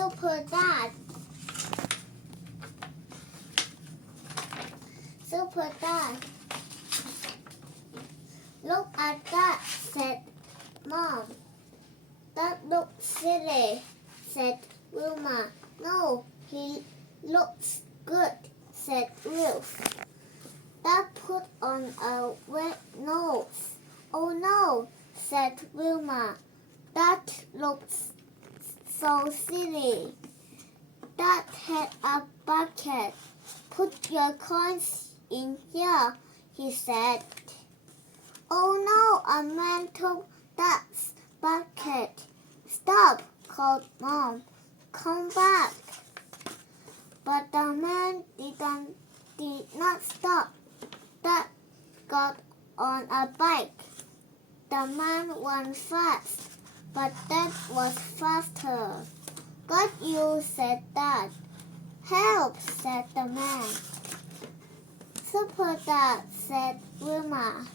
Super Dad. Super Dad. Look at that, said Mom. That looks silly, said Wilma. No, he looks good, said Ruth. Dad put on a red nose. Oh no, said Wilma. That looks so silly. Dad had a bucket. Put your coins in here, he said. Oh no, a man took Dad's bucket. Stop, called Mom. Come back. But the man did not stop. Dad got on a bike. The man went fast, but Dad was faster. Got you, said Dad. Help, said the man. Super Dad, said Wilma.